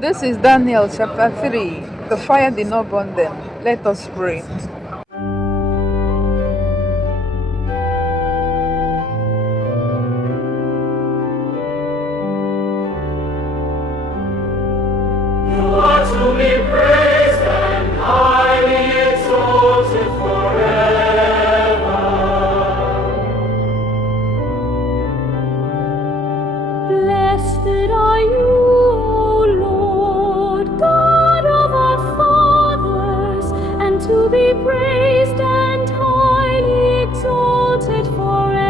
This is Daniel chapter 3. The fire did not burn them. Let us pray. You are to be praised and highly exalted forever. Blessed are you, O Lord, God of our fathers, and to be praised and highly exalted forever.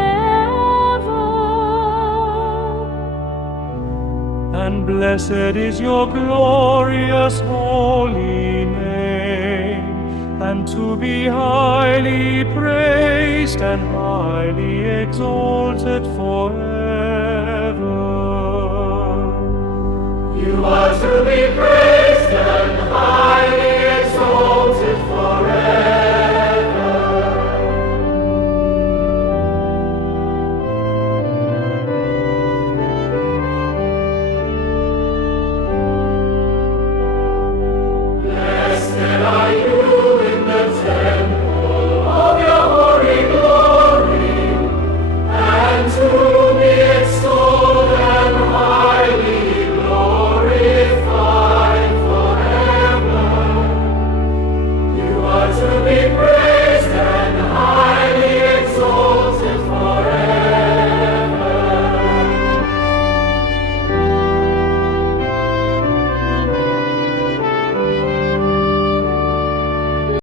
And blessed is your glorious holy name, and to be highly praised and highly exalted forever. You are to be praised.